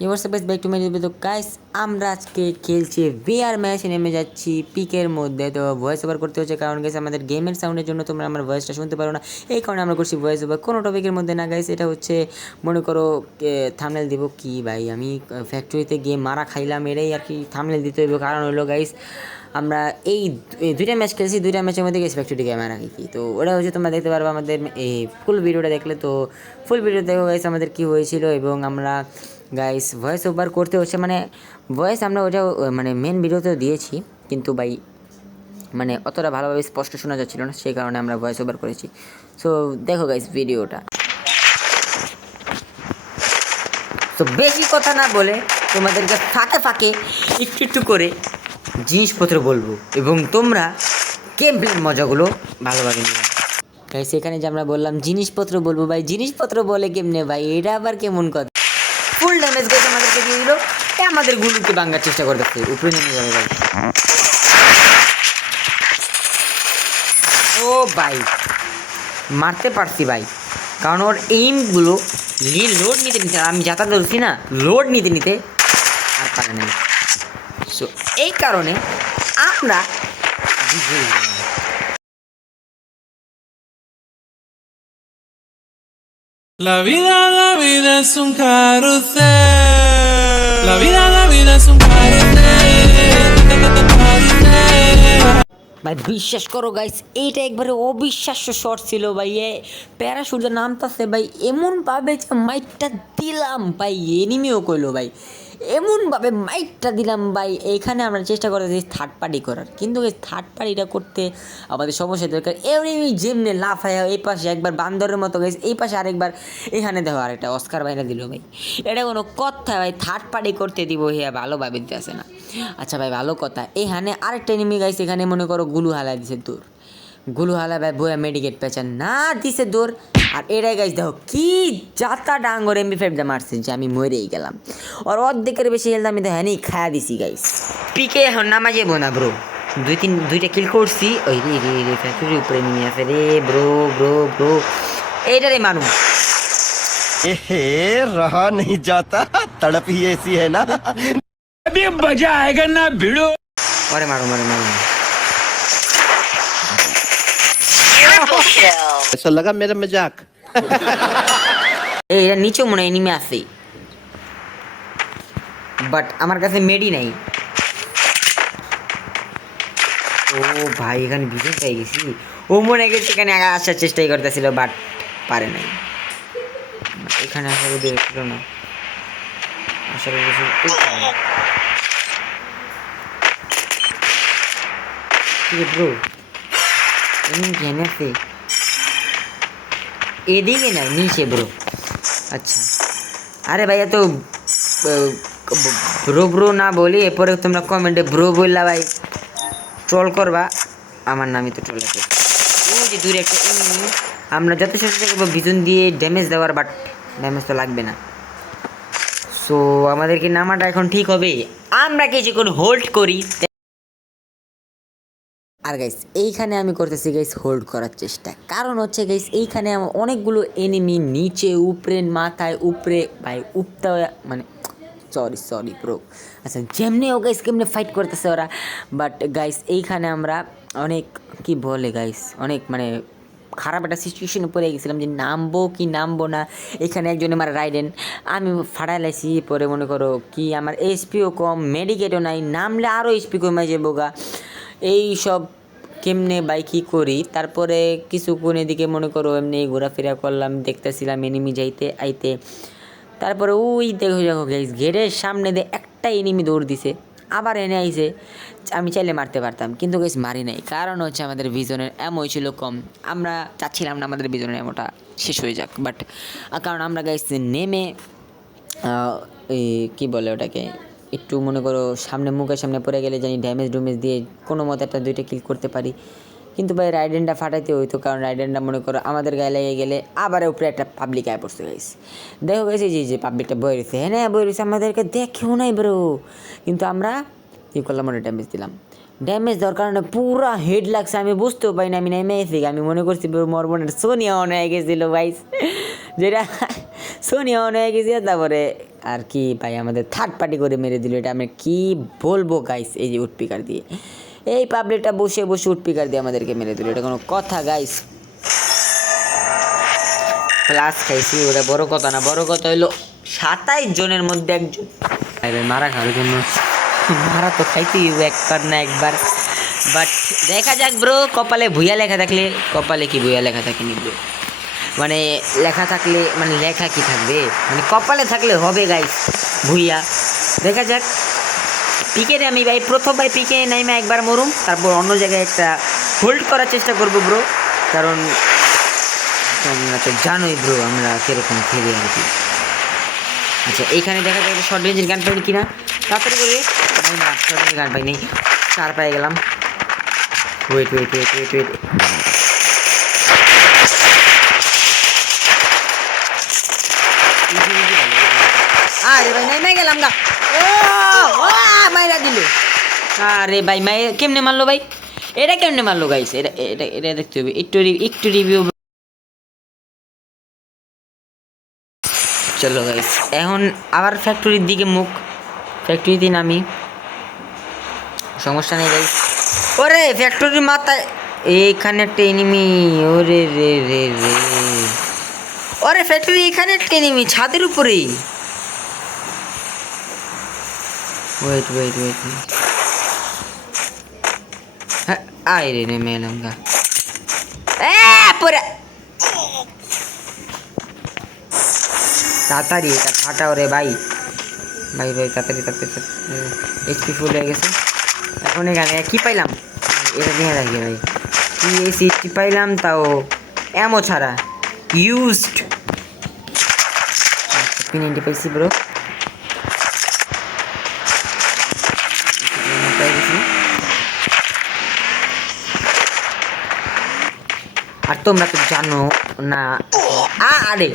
Back to my video. তো guys আমরা আজকে খেলছি ভিআর ম্যাচ, নেমে যাচ্ছি পিকের মধ্যে। তো ভয়েস ওভার করতে হচ্ছে কারণ গাইস আমাদের গেমের সাউন্ডের জন্য তোমরা আমার ভয়েসটা শুনতে পারো না, এই কারণে আমরা করছি ভয়েস ওভার। কোনো টপিকের মধ্যে না গাইস, এটা হচ্ছে মনে করো থাম্বনেল দিব কি ভাই, আমি ফ্যাক্টরিতে গিয়ে মারা খাইলাম, এটাই আর কি থাম্বনেল দিতে হইব। কারণ হলো গাইস আমরা এই দুইটা ম্যাচ খেলছি, দুইটা ম্যাচের মধ্যে গেছি ফ্যাক্টরি ক্যামেরা কি, তো ওটা হচ্ছে তোমরা দেখতে পারবো আমাদের এই ফুল ভিডিওটা দেখলে। তো ফুল ভিডিও দেখো গাইস আমাদের কী হয়েছিল, এবং আমরা গাইস ভয়েস ওভার করতে হচ্ছে, মানে ভয়েস আমরা ওটা মানে মেন ভিডিওতেও দিয়েছি, কিন্তু ভাই মানে অতটা ভালোভাবে স্পষ্ট শোনা যাচ্ছিল না, সেই কারণে আমরা ভয়েস ওভার করেছি। সো দেখো গাইস ভিডিওটা। তো বেশি কথা না বলে তোমাদেরকে ফাঁকে ফাঁকে একটু একটু করে জিনিসপত্র বলবো, এবং তোমরা গেম প্লের মজাগুলো ভালোভাবে নিবে। গাইস এখানে যে আমরা বললাম জিনিসপত্র বলবো, ভাই জিনিসপত্র বলে কেমনে ভাই, এটা আবার কেমন কথা। ফুল ড্যামেজ গাইস আমাদেরকে দিয়ে দিল, আমাদের গুলুকে ভাঙার চেষ্টা করতেছে, উপরে নেমে যাবে ভাই। ও ভাই মারতে পারছি ভাই, কারণ ওর এইমগুলো লোড নিতে নিতে, আমি যাতায়াত ধরছি না, লোড নিতে নিতে আর পারে নাই। সো এই কারণে আমরা La vida es un carrusel. La vida es un carrusel. ভাই বিশ্বাস করো গাইস, এইটা একবারে অবিশ্বাস্য শট ছিল ভাই। এ প্যারাশুটে নামতাছে ভাই, এমনভাবে যে মাইকটা দিলাম ভাই, এনিমিও কইলো ভাই, এমনভাবে মাইকটা দিলাম ভাই। এইখানে আমরা চেষ্টা করতেছি থার্ড পার্টি করার, কিন্তু এই থার্ড পার্টিটা করতে আমাদের সমস্যা দরকার। এমনি যেমনি লাফায় এই পাশে একবার বান্দরের মতো গেছে, এই পাশে আরেকবার, এখানে দেখো আরেকটা অস্কার বাইরে দিল ভাই। এটা কোনো কথা ভাই, থার্ড পার্টি করতে দিব হ্যাঁ ভালোভাবে দিতে আসে না। আচ্ছা ভাই ভালো কথা, এইখানে আরেকটা এনিমি গাইছে, এখানে মনে করো গুলু হালা দিছে দূর, গুলু হালা ভাই বইয়া মেডিকেট পেঁচান না দিছে দূর। আর এটাই গাইস দেখো কি যাতা ডাঙ্গর এমবি5 যা মারছে, যে আমি মরেই গেলাম। আর অর্ধেকের বেশি হেলতে আমি তো হ্যাঁ খায়া দিছি গাইস। পিকে এখন নামা যাবো না ব্রো, দুইটা কিল করছি। ওই রে রে রে ফ্যাক্টরির উপরে নিয়ে আসে রে ব্রো ব্রো ব্রো, এইটারে মারুন। एहे रहा नहीं जाता, तड़प ही ऐसी है ना। अभी मजा आएगा ना भिड़ो। মারে মারো মারো মারো। ऐसा लगा मेरा मजाक। এই এরা নিচেও মনে হয় এনিমি আছে, বাট আমার কাছে মেডি নাই। ও ভাই এখানে ভিজন পেয়ে গেছি, ও মনে গেছে এখানে আসার চেষ্টাই করতেছিল, বাট পারে নাই। এখানে আসার উদ্দেশ্য ছিল না, আসার উদ্দেশ্য ব্রো এমনি জ্ঞান আছে এদিকে না নিচে ব্রো। আচ্ছা আরে ভাইয়া তো ব্রো ব্রো না বলি, এরপরে তোমরা কমেন্টে ব্রো বললা ভাই ট্রোল করবা, আমার নামই তো ট্রোল আছে। ওই যে দূরে একটা এনিমি, আমরা যত চেষ্টা করবো ভিজন দিয়ে ড্যামেজ দেওয়ার, বাট ড্যামেজ তো লাগবে না। সো আমাদের কি নামাটা এখন ঠিক হবে, আমরা কিছুক্ষণ হোল্ড করি। আর গাইস এইখানে আমি করতেছি গাইস হোল্ড করার চেষ্টা, কারণ হচ্ছে গাইস এইখানে আমার অনেকগুলো এনিমি নিচে উপরে মাথায় উপরে ভাই উপতা, মানে সরি ব্রো। আচ্ছা যেমনি ও গাইস কেমনে ফাইট করতেছে ওরা, বাট গাইস এইখানে আমরা অনেক কি বলে গাইস, অনেক মানে খারাপ একটা সিচুয়েশনে পড়ে গেছিলাম যে নামবো কি নামবো না। এখানে একজনে আমার রাইডেন আমি ফাটাই লাইছি, পরে মনে করো কি আমার এইচপিও কম, মেডিকেটও নাই, নামলে আরও এইচপি কমে যাবো গা। এই সব কেমনে বাই কী করি, তারপরে কিছুক্ষণ এদিকে মনে করো এমনি ঘোরাফেরা করলাম, দেখতেছিলাম এনিমি যাইতে আইতে। তারপরে ওই দেখো গাইস গেটের সামনে দিয়ে একটা এনিমি দৌড় দিছে, আবার এনে আইছে। আমি চাইলে মারতে পারতাম, কিন্তু গাইস মারি নাই, কারণ হচ্ছে আমাদের ভিজনের অ্যামো ছিল কম। আমরা চাচ্ছিলাম না আমাদের ভিজনের অ্যামোটা শেষ হয়ে যাক, বাট কারণ আমরা গাইস নেমে কী বলে ওটাকে, একটু মনে করো সামনে মুখের সামনে পড়ে গেলে জানি ড্যামেজ দিয়ে কোনো মতো একটা দুইটা কিল করতে পারি, কিন্তু ভাই রাইডেনটা ফাটাইতে হইতো, কারণ রাইডেনটা মনে করো আমাদের গায়ে লেগে গেলে আবার উপরে একটা পাবলিক আয় পড়তে গেছে। দেখো গেছি যে পাবলিকটা বয়ে রয়েছে, হ্যাঁ বয়ে রয়েছে, আমাদেরকে দেখেও নাই ব্রো, কিন্তু আমরা কী করলাম, মনে ড্যামেজ দিলাম। ড্যামেজ দেওয়ার কারণে পুরা হেড লাগছে, আমি বুঝতেও পারি না, আমি নেমে এসে আমি মনে করছি মরবনের সোনিয়া অন হয়ে গেছিলো ভাই। যেটা সোনি অন হয়ে গেছে, তারপরে আর কি ভাই আমাদের থার্ড পার্টি করে মেরে দিল। এটা আমি কি বলবো গাইস, এই যে উডপিকার দিয়ে এই পাবলিকটা বসে বসে উডপিকার দিয়ে আমাদেরকে মেরে দিল, এটা কোনো কথা গাইস? প্লাস খাইছি, ওটা বড় কথা না, বড় কথা হইলো 27 জনের মধ্যে একজন ভাই মারা খাওয়ার জন্য মারা তো খাইতেই একবার না একবার। বাট দেখা যাক ব্রো, কপালে ভুইয়া লেখা থাকলে, কপালে কি ভুইয়া লেখা থাকেনি ব্রো, মানে লেখা থাকলে মানে লেখা কি থাকবে, মানে কপালে থাকলে হবে গাইস ভুইয়া। দেখা যাক। পিকে আমি ভাই প্রথম ভাই পিকে নাইমা একবার মরুম, তারপর অন্য জায়গায় একটা হোল্ড করার চেষ্টা করবো ব্রো, কারণ তোমরা তো জানোই ব্রো আমরা কীরকম খেলি আর কি। আচ্ছা এইখানে দেখা যায় শর্ট রেঞ্জের গান পাইনি কিনা, তাড়াতাড়ি করে না শর্ট রেঞ্জের গান পাইনি, 4 পেয়ে গেলাম। Wait wait wait wait wait আরে ভাই নাই গেলাম গা, ও মাইরা দিল। আরে ভাই মাই কেমনে মারলো ভাই, এটা কেমনে মারলো গাইস, এটা এটা এটা দেখতে হবে, একটু রিভিউ। চলো গাইস এখন আবার ফ্যাক্টরির দিকে মুখ, ফ্যাক্টরিতে নামি, সমস্যা নেই গাইস। ওরে ফ্যাক্টরির মাথায় এইখানে একটা এনিমি, ওরে রে রে রে, ওরে ফ্যাক্টরি এখানে একটা এনিমি ছাদের উপরেই। ওয়েট ওয়েট ওয়েট, হ্যাঁ আয় রে নেমে এলাম গা, পরে তাড়াতাড়ি এটা ফাটাও রে ভাই, ভাই ভাই তাড়াতাড়ি তাড়াতাড়ি, এইচপি ফুল হয়ে গেছে। এখন এখানে কি পাইলাম, এটা নিয়ে রাখি ভাই, কি এই সিটটি পাইলাম তাও এমো ছাড়া ইউজড। P90 পাইছি ব্রো, আর তোমরা তো জানো না। আরে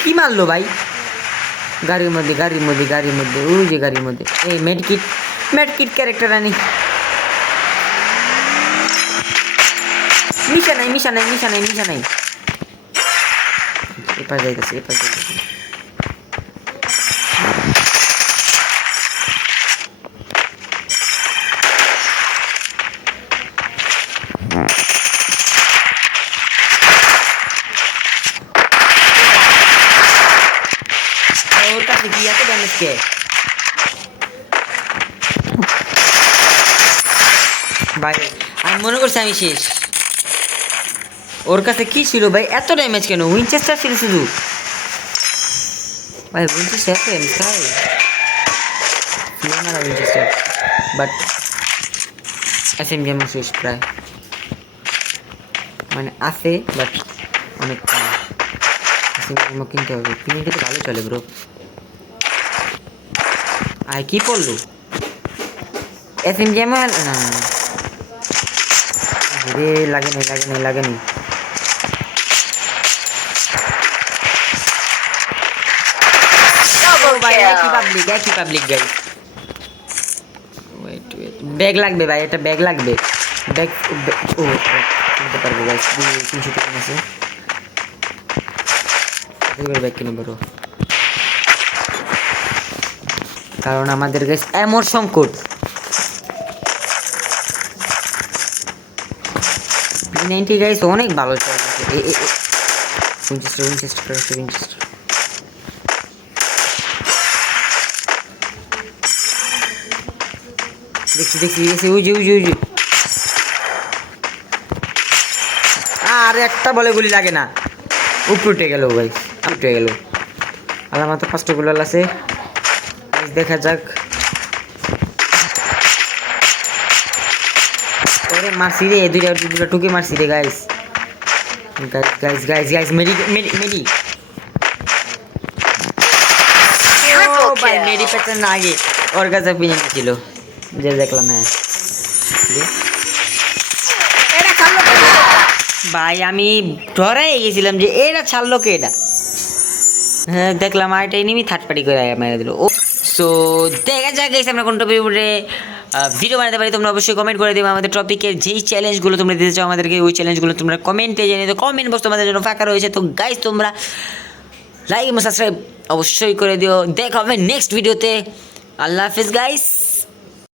কি মারলো ভাই, গাড়ির মধ্যে গাড়ির মধ্যে গাড়ির মধ্যে, ওই যে গাড়ির মধ্যে, এই মেডকিট ক্যারেক্টার আনি। মিশা নাই মিশা নাই মিশা নাই মিশা নাই, এপার যাইতেছে এপার যাইতেছে। ওর কাছে কি এত ড্যামেজ কে, ভাই আমি মনে করছি আমি শেষ। ওর কাছে কি ছিল ভাই এত ড্যামেজ কেন, উইনচেস্টার ছিল শুধু ভাই, উইনচেস্টার এত ড্যামেজ খায় না উইনচেস্টার, বাট এসএমজি আমার শেষ প্রায়, মানে আছে বাট অনেক কম। এসএমজি কিনতে হবে, কিনে তো ভালো চলে ব্রো। আর কি পড়লো এসএমজি আমার, না রে লাগে নাই লাগে নাই লাগে নাই, একই public guys. Wait wait bag লাগবে ভাই, এটা ব্যাগ লাগবে, ব্যাগ ও কিনতে পারবো গাইস, 300 টাকা আছে, ব্যাগ কিনে বড়, কারণ আমাদের গাইস এমর সংকট। P90 গাইস অনেক ভালো চলছে, উইনচেস্টার দেখছি দেখছি দেখছি, ওই যে ওই যে ওই যে, আর একটা বলে গুলি লাগে না, উপরে উঠে গেল ভাই, উঠে গেল। আলামা তো 5টা গোলাল আছে, দেখা যাক। ওরে মারছি রে, দুইটা টুকে মারছি রে গাইস, গাইস গাইস গাইস মেডি মেডি মেডি, ও ভাই মেডি পেতে না আগে ওর কাছে পিছনে ছিল যে দেখলাম। হ্যাঁ এটা ছাড়লো ভাই, আমি ধরে গেছিলাম যে এটা ছাড়লো কে, এটা হ্যাঁ দেখলাম আর এটা এনিমি থার্ড পার্টি করে মেরে দিল। ও সো দেখা যাক গাইস আমরা কোন টপিকের উপরে ভিডিও বানাতে পারি, তোমরা অবশ্যই কমেন্ট করে দেবে। আমাদের টপিকের যেই চ্যালেঞ্জগুলো তোমরা দিতে চাও আমাদেরকে, ওই চ্যালেঞ্জগুলো তোমরা কমেন্টে জানিয়ে দাও, কমেন্ট বক্স তোমাদের জন্য ফাঁকা রয়েছে। তো গাইস তোমরা লাইক এবং সাবস্ক্রাইব অবশ্যই করে দিও। দেখা হবে নেক্সট ভিডিওতে। আল্লাহ হাফিজ গাইস।